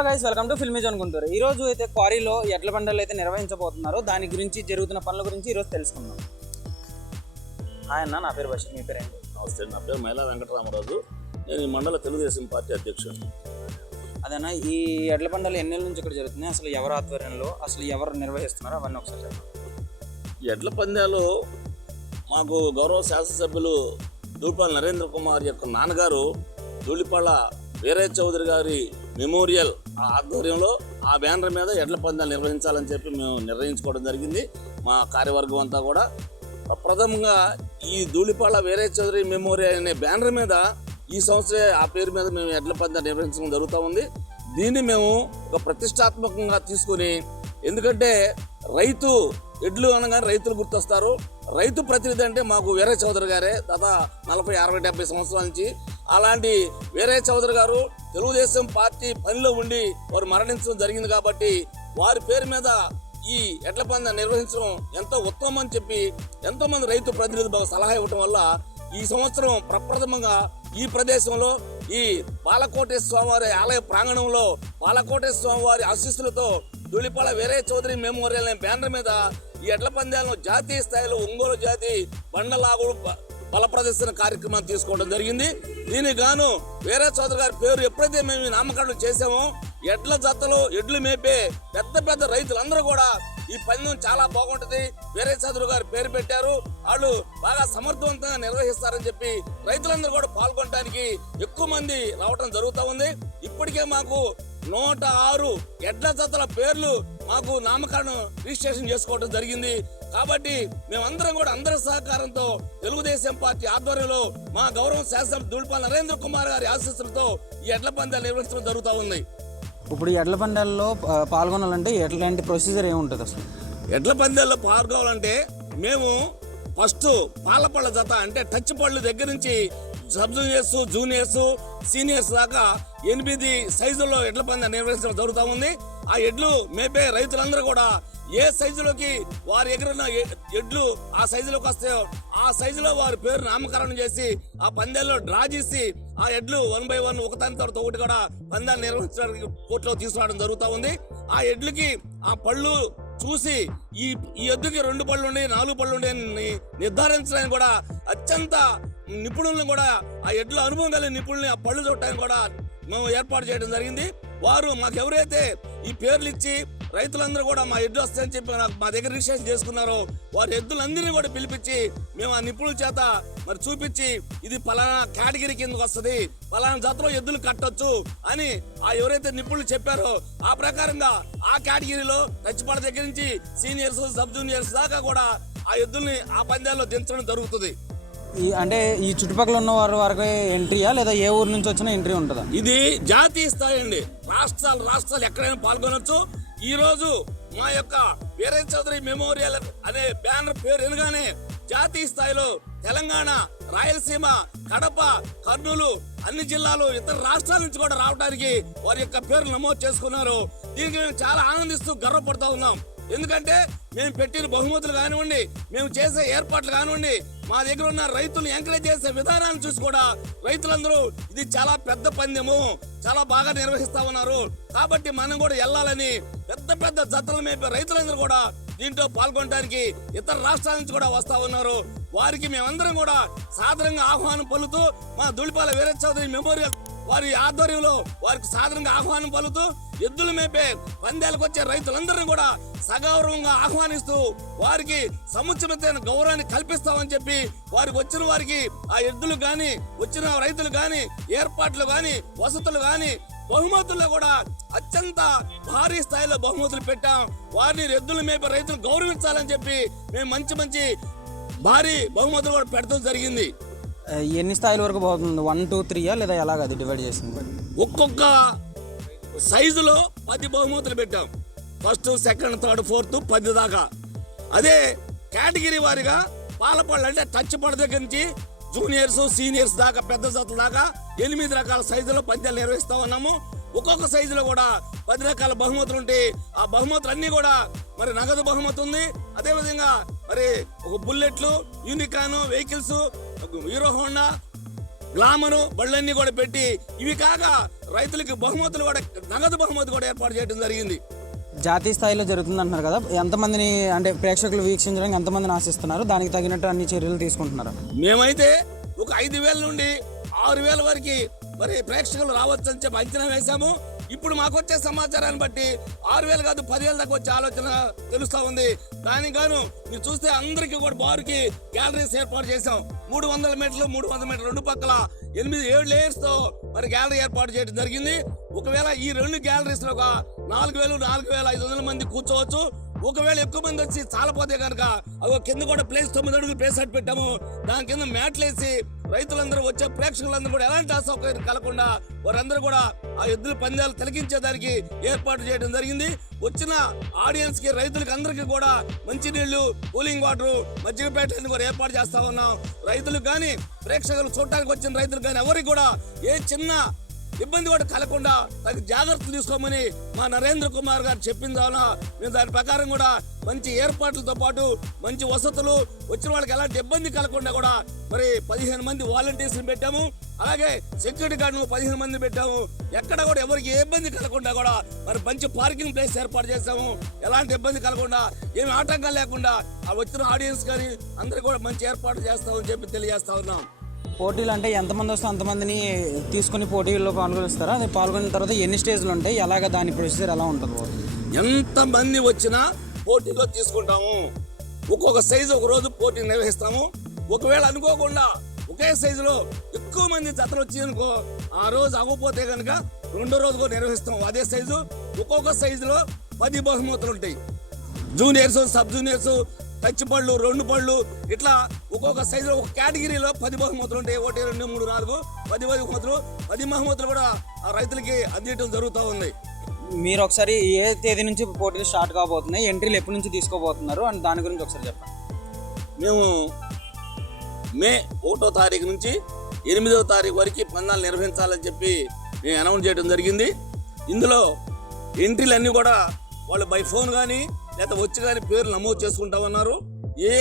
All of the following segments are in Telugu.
Hello guys welcome to filmy zone Guntur ఈ రోజు అయితే క్వారీలో ఎడ్ల బండలు అయితే నిర్వహించబోతున్నారు. దాని గురించి జరుగుతున్న పనుల గురించి ఈరోజు తెలుసుకుందాం. హాయ్ అన్న నా పేరు బషీర్ మీ పేరేంటి? నమస్తే నా పేరు మైలా వెంకటరామరాజు. నేను ఈ మండల తెలుగుదేశం పార్టీ అధ్యక్షుడు అదన్న ఈ ఎడ్ల బండలు ఎన్నెల నుంచి ఇక్కడ జరుగుతున్నాయి? అసలు ఎవరు ఆధ్వర్యంలో అసలు ఎవరు నిర్వహిస్తున్నారు అవన్నీ ఒకసారి చెప్పండి. ఎడ్ల పందాలు మాకు గౌరవ శాసనసభ్యులు దూపాల నరేంద్ర కుమార్ యొక్క నాన్నగారు ధూళిపాళ్ళ వీరయ్య చౌదరి గారి మెమోరియల్ ఆ ఆధ్వర్యంలో ఆ బ్యానర్ మీద ఎడ్ల పందాలు నిర్వహించాలని చెప్పి మేము నిర్ణయించుకోవడం జరిగింది. మా కార్యవర్గం అంతా కూడా. ప్రథమంగా ఈ ధూళిపాళ వేరే చౌదరి మెమోరియల్ అనే బ్యానర్ మీద ఈ సంవత్సరం ఆ పేరు మీద మేము ఎడ్ల పందాలు నిర్వహించడం జరుగుతూ ఉంది. దీన్ని మేము ఒక ప్రతిష్టాత్మకంగా తీసుకొని ఎందుకంటే రైతు ఎడ్లు అనగానే రైతులు గుర్తొస్తారు. రైతు ప్రతినిధి అంటే మాకు వీరయ్య చౌదరి గారే. దాదాపు నలభై అరవై డెబ్బై సంవత్సరాల నుంచి అలాంటి వీరయ్య చౌదరి గారు తెలుగుదేశం పార్టీ పనిలో ఉండి వారు మరణించడం జరిగింది కాబట్టి వారి పేరు మీద ఈ ఎడ్ల పందెం నిర్వహించడం ఎంతో ఉత్తమం అని చెప్పి ఎంతో మంది రైతు ప్రతినిధులు సలహా ఇవ్వటం వల్ల ఈ సంవత్సరం ప్రప్రథమంగా ఈ ప్రదేశంలో ఈ బాలకోటేశ్వర స్వామివారి ఆలయ ప్రాంగణంలో బాలకోటేశ్వర స్వామివారి ఆశీస్సులతో ధూళిపాల వీరయ్య చౌదరి మెమోరియల్ అనే బ్యానర్ మీద ఈ ఎడ్ల పందాలను జాతీయ స్థాయిలో ఒంగోలు జాతి బండలాగుడు బల ప్రదర్శన కార్యక్రమాన్ని తీసుకోవడం జరిగింది. దీనికి గాను వేరే చౌదరి గారి పేరు ఎప్పుడైతే మేము ఈ నామకరణం చేసామో ఎడ్ల జతలు ఎడ్లు మేపే పెద్ద పెద్ద రైతులందరూ కూడా ఈ పందెం చాలా బాగుంటది. వేరే చౌదరి గారు పేరు పెట్టారు. వాళ్ళు బాగా సమర్థవంతంగా నిర్వహిస్తారని చెప్పి రైతులందరూ కూడా పాల్గొనడానికి ఎక్కువ మంది రావడం జరుగుతూ ఉంది. ఇప్పటికే మాకు నూట ఆరు ఎడ్ల జతల పేర్లు మాకు నామకరణం రిజిస్ట్రేషన్ చేసుకోవడం జరిగింది. కాబట్టి మేమందరం కూడా అందరి సహకారంతో తెలుగుదేశం పార్టీ ఆధ్వర్యంలో మా గౌరవ శాసనం దుల్పాల్ నరేంద్ర కుమార్ గారి ఆశీస్సులతో ఈ ఎడ్ల పందాలు నిర్వహించడం జరుగుతూ ఉంది. ఇప్పుడు ఈ ఎడ్ల ఆ, పాల్గొనాలంటే ఎట్లాంటి ప్రొసీజర్ ఏముంటుంది అసలు? ఎడ్ల పందాల్లో పాల్గొనాలంటే మేము ఫస్ట్ పాలపళ్ళ జత అంటే టచ్ పళ్ళు దగ్గర నుంచి సబ్ జూనియర్స్ జూనియర్స్ సీనియర్స్ దాకా ఎనిమిది సైజుల్లో ఎడ్ల పందాలు నిర్వహించడం జరుగుతూ ఉంది. ఆ ఎడ్లు మేపే రైతులందరూ కూడా ఏ సైజులోకి వారి ఎగిరిన ఎడ్లు ఆ సైజులోకి వస్తే ఆ సైజులో వారి పేరు నామకరణం చేసి ఆ పందెల్లో డ్రా చేసి ఆ ఎడ్లు వన్ బై వన్ ఒకదాని తర్వాత ఒకటి కూడా పందాలు నిర్వహించడానికి కోర్టులో తీసుకురావడం జరుగుతూ ఉంది. ఆ ఎడ్లకి ఆ పళ్ళు చూసి ఈ ఈ ఎద్దుకి రెండు పళ్ళు ఉండి నాలుగు పళ్ళు ఉండి నిర్ధారించడానికి కూడా అత్యంత నిపుణులను కూడా ఆ ఎడ్ల అనుభవం కలిగిన నిపుణుల్ని ఆ పళ్ళు చూడటానికి కూడా మేము ఏర్పాటు చేయడం జరిగింది. వారు మాకెవరైతే ఈ పేర్లు ఇచ్చి రైతులందరూ కూడా మా ఎడ్లు వస్తాయని చెప్పి మా దగ్గర రిజిస్ట్రేషన్ చేసుకున్నారో. వారి ఎద్దులందరినీ కూడా పిలిపించి మేము ఆ నిపుణుల చేత మరి చూపించి ఇది పలానా కేటగిరీ కిందకు వస్తుంది పలానా జాతరలో ఎద్దులు కట్టొచ్చు అని ఆ ఎవరైతే నిపుణులు చెప్పారో ఆ ప్రకారంగా ఆ కేటగిరీలో టచ్పాడ దగ్గర నుంచి సీనియర్స్ సబ్ జూనియర్స్ దాకా కూడా ఆ ఎద్దుల్ని ఆ పందాల్లో దించడం జరుగుతుంది. ఈ అంటే ఈ చుట్టుపక్కల ఉన్న వారి వరకు ఎంట్రీయా లేదా ఏ ఊరు నుంచి వచ్చినా ఎంట్రీ ఉంటుందా? ఇది జాతీయ స్థాయి అండి. రాష్ట్రాలు రాష్ట్రాలు ఎక్కడైనా పాల్గొనొచ్చు. ఈ రోజు మా యొక్క వీరేన్ చౌదరి మెమోరియల్ అనే బ్యానర్ పేరు ఎనగానే జాతీయ స్థాయిలో తెలంగాణ రాయలసీమ కడప కర్నూలు అన్ని జిల్లాలు ఇతర రాష్ట్రాల నుంచి కూడా రావడానికి వారి యొక్క పేరు నమోదు చేసుకున్నారు. దీనికి మేము చాలా ఆనందిస్తూ గర్వపడుతూ ఉన్నాం. ఎందుకంటే మేము పెట్టిన బహుమతులు కానివ్వండి మేము చేసే ఏర్పాట్లు కానివ్వండి మా దగ్గర ఉన్న రైతులు ఎంకరేజ్ చేసే విధానాన్ని చూసి కూడా రైతులందరూ ఇది చాలా పెద్ద పందెము చాలా బాగా నిర్వహిస్తా ఉన్నారు. కాబట్టి మనం కూడా వెళ్ళాలని పెద్ద పెద్ద జతలు మేపే రైతులందరూ కూడా దీంట్లో పాల్గొనడానికి ఇతర రాష్ట్రాల నుంచి కూడా వస్తా ఉన్నారు. వారికి మేమందరం కూడా సాధారణంగా ఆహ్వానం పలుతూ మా దులిపాల వీరచౌదరి మెమోరియల్ వారి ఆధ్వర్యంలో వారికి సాధారణంగా ఆహ్వానం పలుతూ ఎద్దులు మేపే పందేలకు వచ్చే రైతులందరినీ కూడా సగౌరవంగా ఆహ్వానిస్తూ వారికి సముచితమైన గౌరవాన్ని కల్పిస్తామని చెప్పి వారికి వచ్చిన వారికి ఆ ఎద్దులు కానీ వచ్చిన రైతులు కానీ ఏర్పాట్లు కానీ వసతులు కానీ బహుమతుల్లో కూడా అత్యంత భారీ స్థాయిలో బహుమతులు పెట్టాం. వారిని ఎద్దులు మేపే రైతులు గౌరవించాలని చెప్పి మేము మంచి మంచి భారీ బహుమతులు కూడా పెట్టడం జరిగింది. ఎన్ని స్థాయిల వరకు పోతుంది? వన్ టూ త్రీయా లేదా ఎలాగ అది డివైడ్ చేసింది? ఒక్కొక్క సైజులో పది బహుమతులు పెట్టాం. ఫస్ట్ సెకండ్ థర్డ్ ఫోర్త్ పది దాకా. అదే కేటగిరీ వారిగా పాలపళ్ళు అంటే టచ్ పడ దగ్గర నుంచి జూనియర్స్ సీనియర్స్ దాకా పెద్ద జతల దాకా ఎనిమిది రకాల సైజులో పద్యాలు నిర్వహిస్తా ఉన్నాము. ఒక్కొక్క సైజులో కూడా పది రకాల బహుమతులు ఉంటాయి ఆ బహుమతులు అన్నీ కూడా మరి నగదు బహుమతి ఉంది. అదేవిధంగా మరి ఒక బుల్లెట్లు Unicorn vehicles Hero Honda Glamour బళ్ళన్నీ కూడా పెట్టి ఇవి కాక రైతులకి బహుమతులు కూడా నగదు బహుమతి కూడా ఏర్పాటు చేయడం జరిగింది. జాతీయ స్థాయిలో జరుగుతుంది అంటున్నారు కదా. ఎంతమందిని అంటే ప్రేక్షకులు వీక్షించడానికి ఎంతమందిని ఆశిస్తున్నారు? దానికి తగినట్టు అన్ని చర్యలు తీసుకుంటున్నారు? మేమైతే ఒక ఐదు వేల నుండి ఆరు వేల వరకు మరి ప్రేక్షకులు రావచ్చని చెప్పి అంచనా వేశాము. ఇప్పుడు మాకు వచ్చే సమాచారాన్ని బట్టి ఆరు వేలు కాదు పదివేల దాకా వచ్చే ఆలోచన తెలుస్తా ఉంది. దానికి గాను మీరు చూస్తే అందరికీ కూడా బారుకి గ్యాలరీస్ ఏర్పాటు చేసాం మూడు వందల మీటర్లు మూడు వందల మీటర్లు రెండు పక్కల ఎనిమిది ఏడు లేయర్స్తో మరి గ్యాలరీ ఏర్పాటు చేయడం జరిగింది. ఒకవేళ ఈ రెండు గ్యాలరీస్లో ఒక నాలుగు వేలు నాలుగు వేల ఐదు వందల మంది కూర్చోవచ్చు. ఒకవేళ ఎక్కువ మంది వచ్చి చాలపోతే కనుక అవి కింద కూడా ప్లేస్ తొమ్మిది అడుగులు ప్లేస్ అట్టు పెట్టాము. దాని కింద మ్యాట్లు వేసి రైతులందరూ వచ్చే ప్రేక్షకులందరూ కూడా ఎలాంటి అసౌకర్యం కలగకుండా వారందరూ కూడా ఆ ఎద్దుల పందాలు తిలకించేదానికి ఏర్పాటు చేయడం జరిగింది. వచ్చిన ఆడియన్స్కి రైతులకి అందరికీ కూడా మంచినీళ్ళు కూలింగ్ వాటర్ మజ్జిగ ప్యాకెట్లను కూడా ఏర్పాటు చేస్తా ఉన్నాం. రైతులు కానీ ప్రేక్షకులు చూడటానికి వచ్చిన రైతులు కానీ ఎవరికి కూడా ఏ చిన్న ఇబ్బంది కూడా కలగకుండా తగిన జాగ్రత్తలు తీసుకోమని మా నరేంద్ర కుమార్ గారు చెప్పిన దాన మేము దాని ప్రకారం కూడా మంచి ఏర్పాట్లతో పాటు మంచి వసతులు వచ్చిన వాళ్ళకి ఎలాంటి ఇబ్బంది కలగకుండా కూడా మరి పదిహేను మంది వాలంటీర్స్ని పెట్టాము. అలాగే సెక్యూరిటీ గార్డు పదిహేను మంది పెట్టాము. ఎక్కడ కూడా ఎవరికి ఏ ఇబ్బంది కలగకుండా కూడా మరి మంచి పార్కింగ్ ప్లేస్ ఏర్పాటు చేస్తాము ఎలాంటి ఇబ్బంది కలగకుండా ఏమి ఆటంకాలు లేకుండా ఆ వచ్చిన ఆడియన్స్ కానీ అందరికి కూడా మంచి ఏర్పాటు చేస్తామని చెప్పి తెలియజేస్తా ఉన్నాం. పోటీలు అంటే ఎంతమంది వస్తే అంతమందిని తీసుకుని పోటీల్లో పాల్గొనిస్తారా? అది పాల్గొన్న తర్వాత ఎన్ని స్టేజ్లు ఉంటాయి? ఎలాగ దాని ప్రొసీజర్ ఎలా ఉంటుంది ఎంతమంది వచ్చినా పోటీలో తీసుకుంటాము. ఒక్కొక్క సైజు ఒక రోజు పోటీ నిర్వహిస్తాము. ఒకవేళ అనుకోకుండా ఒకే సైజులో ఎక్కువ మంది జతలు వచ్చి అనుకో ఆ రోజు అవ్వకపోతే కనుక రెండో రోజు కూడా నిర్వహిస్తాం అదే సైజు ఒక్కొక్క సైజులో పది బహుమతులు ఉంటాయి. జూనియర్స్ సబ్ జూనియర్స్ టచ్ పళ్ళు రెండు పళ్ళు ఇట్లా ఒక్కొక్క సైజులో ఒక కేటగిరీలో పది బహుమతులు ఉంటాయి. ఒకటి రెండు మూడు నాలుగు పది బహుమతులు. పది బహుమతులు కూడా ఆ రైతులకి అందించడం జరుగుతూ ఉంది. మీరు ఒకసారి ఏ తేదీ నుంచి పోటీలు స్టార్ట్ కాబోతున్నాయి ఎంట్రీలు ఎప్పటి నుంచి తీసుకోబోతున్నారు అని దాని గురించి ఒకసారి చెప్పండి. మేము మే ఒకటో తారీఖు నుంచి ఎనిమిదవ తారీఖు వరకు పందాలు నిర్వహించాలని చెప్పి మేము అనౌన్స్ చేయడం జరిగింది. ఇందులో ఎంట్రీలు అన్నీ కూడా వాళ్ళు బై ఫోన్ కానీ లేదా వచ్చి కానీ పేర్లు నమోదు చేసుకుంటా ఉన్నారు ఏ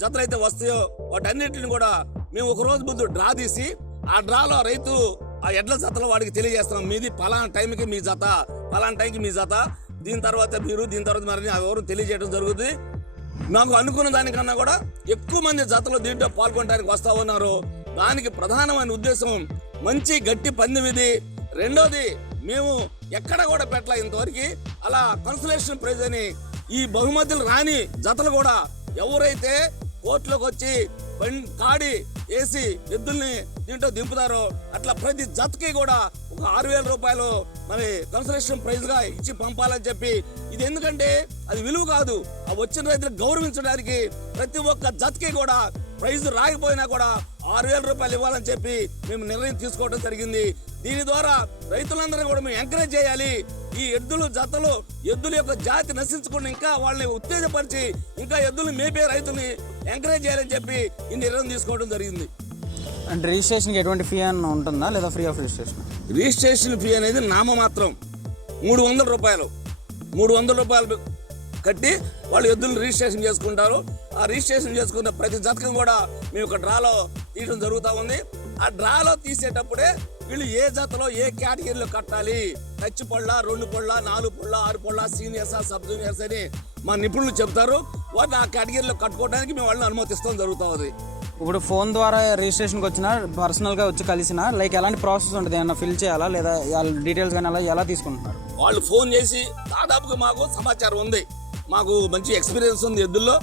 జతలు అయితే వస్తాయో వాటన్నిటిని కూడా మేము ఒక రోజు ముందు డ్రా తీసి ఆ డ్రాలో రైతు ఆ ఎడ్ల జతలు వాడికి తెలియజేస్తాం మీది పలానా టైంకి మీ జత పలానా టైంకి మీ జత. దీని తర్వాత మీరు దీని తర్వాత మరి ఎవరు తెలియజేయడం జరుగుతుంది నాకు అనుకున్న దానికన్నా కూడా ఎక్కువ మంది జతలు దీంట్లో పాల్గొనడానికి వస్తా ఉన్నారు. దానికి ప్రధానమైన ఉద్దేశం మంచి గట్టి పందెం ఇది రెండోది మేము ఎక్కడ కూడా పెట్టలే ఇంతవరకు. అలా కన్సలేషన్ ప్రైజ్ అని ఈ బహుమతులు రాని జతలు కూడా ఎవరైతే కోర్టులోకి వచ్చి కాడి వేసి ఎద్దుల్ని దీంట్లో దింపుతారో అట్లా ప్రతి జతకి కూడా ఒక ఆరు వేల రూపాయలు మరి కన్సలేషన్ ప్రైజ్గా ఇచ్చి పంపాలని చెప్పి ఇది ఎందుకంటే అది విలువ కాదు. ఆ వచ్చిన రైతులకు గౌరవించడానికి ప్రతి ఒక్క జతకి కూడా ప్రైజ్ రాకపోయినా కూడా ఆరు వేల రూపాయలు ఇవ్వాలని చెప్పి మేము నిర్ణయం తీసుకోవడం జరిగింది. దీని ద్వారా రైతులందరూ కూడా మేము ఎంకరేజ్ చేయాలి. ఈ ఎద్దులు జతలు ఎద్దుల యొక్క జాతి నశించకుండా ఇంకా వాళ్ళని ఉత్తేజపరిచి ఇంకా ఎద్దులు మేపే రైతుని ఎంకరేజ్ చేయాలని చెప్పి ఈ నిర్ణయం తీసుకోవడం జరిగింది. అండ్ రిజిస్ట్రేషన్కి ఎటువంటి ఫీ అన్న ఉంటుందా? లేదా free of registration registration fee అనేది నామమాత్రం మూడు వందల రూపాయలు. మూడు వందల రూపాయలు కట్టి వాళ్ళు ఎద్దులు రిజిస్ట్రేషన్ చేసుకుంటారు. ఆ రిజిస్ట్రేషన్ చేసుకున్న ప్రతి జతకం కూడా మేము ఒక డ్రాలో తీయడం జరుగుతూ ఉంది. ఆ డ్రాలో తీసేటప్పుడే వీళ్ళు ఏ జతలో ఏ కేటగిరీలో కట్టాలి? టచ్ పళ్ళ రెండు పళ్ళ నాలుగు పళ్ళ ఆరు పళ్ళ సీనియర్స్ సబ్ జూనియర్స్ అని మా నిపుణులు చెప్తారు. వాటిని ఆ కేటగిరీలో కట్టుకోవడానికి మేము వాళ్ళని అనుమతిస్తాం జరుగుతూ ఉంది ఇప్పుడు ఫోన్ ద్వారా రిజిస్ట్రేషన్కి వచ్చినా పర్సనల్గా వచ్చి కలిసినా లైక్ ఎలాంటి ప్రాసెస్ ఉంటుంది? ఏమన్నా ఫిల్ చేయాలా? లేదా వాళ్ళ డీటెయిల్స్ కానీ అలా ఎలా తీసుకుంటున్నారు? వాళ్ళు ఫోన్ చేసి దాదాపుగా మాకు సమాచారం ఉంది. మాకు మంచి ఎక్స్పీరియన్స్ ఉంది ఎద్దుల్లో.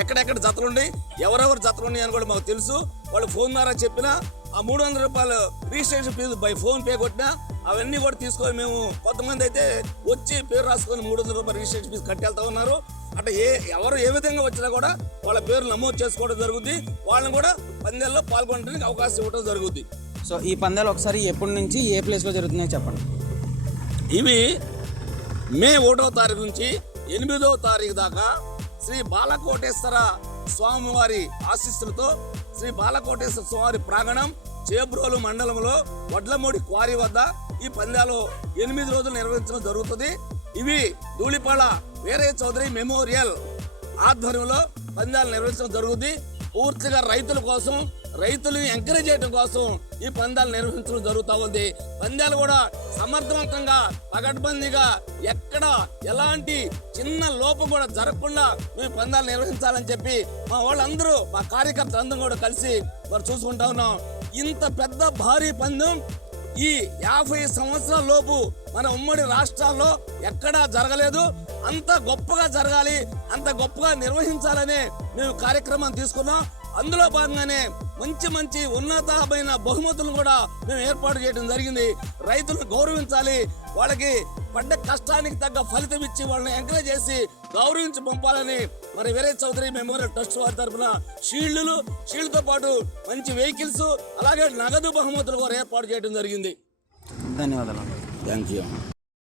ఎక్కడెక్కడ జతలు ఉన్నాయి? ఎవరెవరు జతలు ఉన్నాయి అని కూడా మాకు తెలుసు. వాళ్ళు ఫోన్ ద్వారా చెప్పినా ఆ మూడు వందల రూపాయలు registration fees by PhonePe కొట్టినా అవన్నీ కూడా తీసుకొని మేము కొంతమంది అయితే వచ్చి పేరు రాసుకొని మూడు వందల రూపాయలు రిజిస్ట్రేషన్ ఫీజు కట్టేళ్తా ఉన్నారు. అట్లా ఏ ఎవరు ఏ విధంగా వచ్చినా కూడా వాళ్ళ పేరు నమోదు చేసుకోవడం జరుగుద్ది. వాళ్ళని కూడా పందెల్లో పాల్గొనడానికి అవకాశం ఇవ్వడం జరుగుద్ది. సో ఈ పందాలు ఒకసారి ఎప్పటి నుంచి ఏ ప్లేస్లో జరుగుతున్నాయో చెప్పండి. ఇవి మే ఒకటో తారీఖు నుంచి ఎనిమిదవ తారీఖు దాకా శ్రీ బాలకోటేశ్వర స్వామివారి ఆశీస్సులతో శ్రీ బాలకోటేశ్వర స్వామివారి ప్రాంగణం చేబ్రోలు మండలంలో వడ్లమూడి క్వారీ వద్ద ఈ పందాలు ఎనిమిది రోజులు నిర్వహించడం జరుగుతుంది. ఇవి ధూళిపాళ వీరయ్య చౌదరి మెమోరియల్ ఆధ్వర్యంలో పందాలు నిర్వహించడం జరుగుతుంది. పూర్తిగా రైతుల కోసం రైతులు ఎంకరేజ్ చేయడం కోసం ఈ పందాలు నిర్వహించడం జరుగుతూ ఉంది. పందాలు కూడా సమర్థవంతంగా పగడ్బందీగా ఎక్కడ ఎలాంటి చిన్న లోపం కూడా జరగకుండా మేము పందాలు నిర్వహించాలని చెప్పి మా వాళ్ళందరూ మా కార్యకర్తలు అందరం కూడా కలిసి మరి చూసుకుంటా ఉన్నాం. ఇంత పెద్ద భారీ పందెం ఈ యాభై సంవత్సరాల లోపు మన ఉమ్మడి రాష్ట్రాల్లో ఎక్కడా జరగలేదు. అంత గొప్పగా జరగాలి అంత గొప్పగా నిర్వహించాలనే మేము కార్యక్రమం తీసుకున్నాం. అందులో భాగంగానే మంచి మంచి ఉన్నతమైన బహుమతులను కూడా మేము ఏర్పాటు చేయడం జరిగింది. రైతులను గౌరవించాలి. వాళ్ళకి పడ్డ కష్టానికి తగ్గ ఫలితం ఇచ్చి వాళ్ళని ఎంకరేజ్ చేసి గౌరవించి పంపాలని మరి వీరే చౌదరి మెమోరియల్ ట్రస్ట్ వారి తరఫున షీల్డ్లు షీల్డ్తో పాటు మంచి వెహికల్స్ అలాగే నగదు బహుమతులు కూడా ఏర్పాటు చేయడం జరిగింది. ధన్యవాదాలు. Thank you.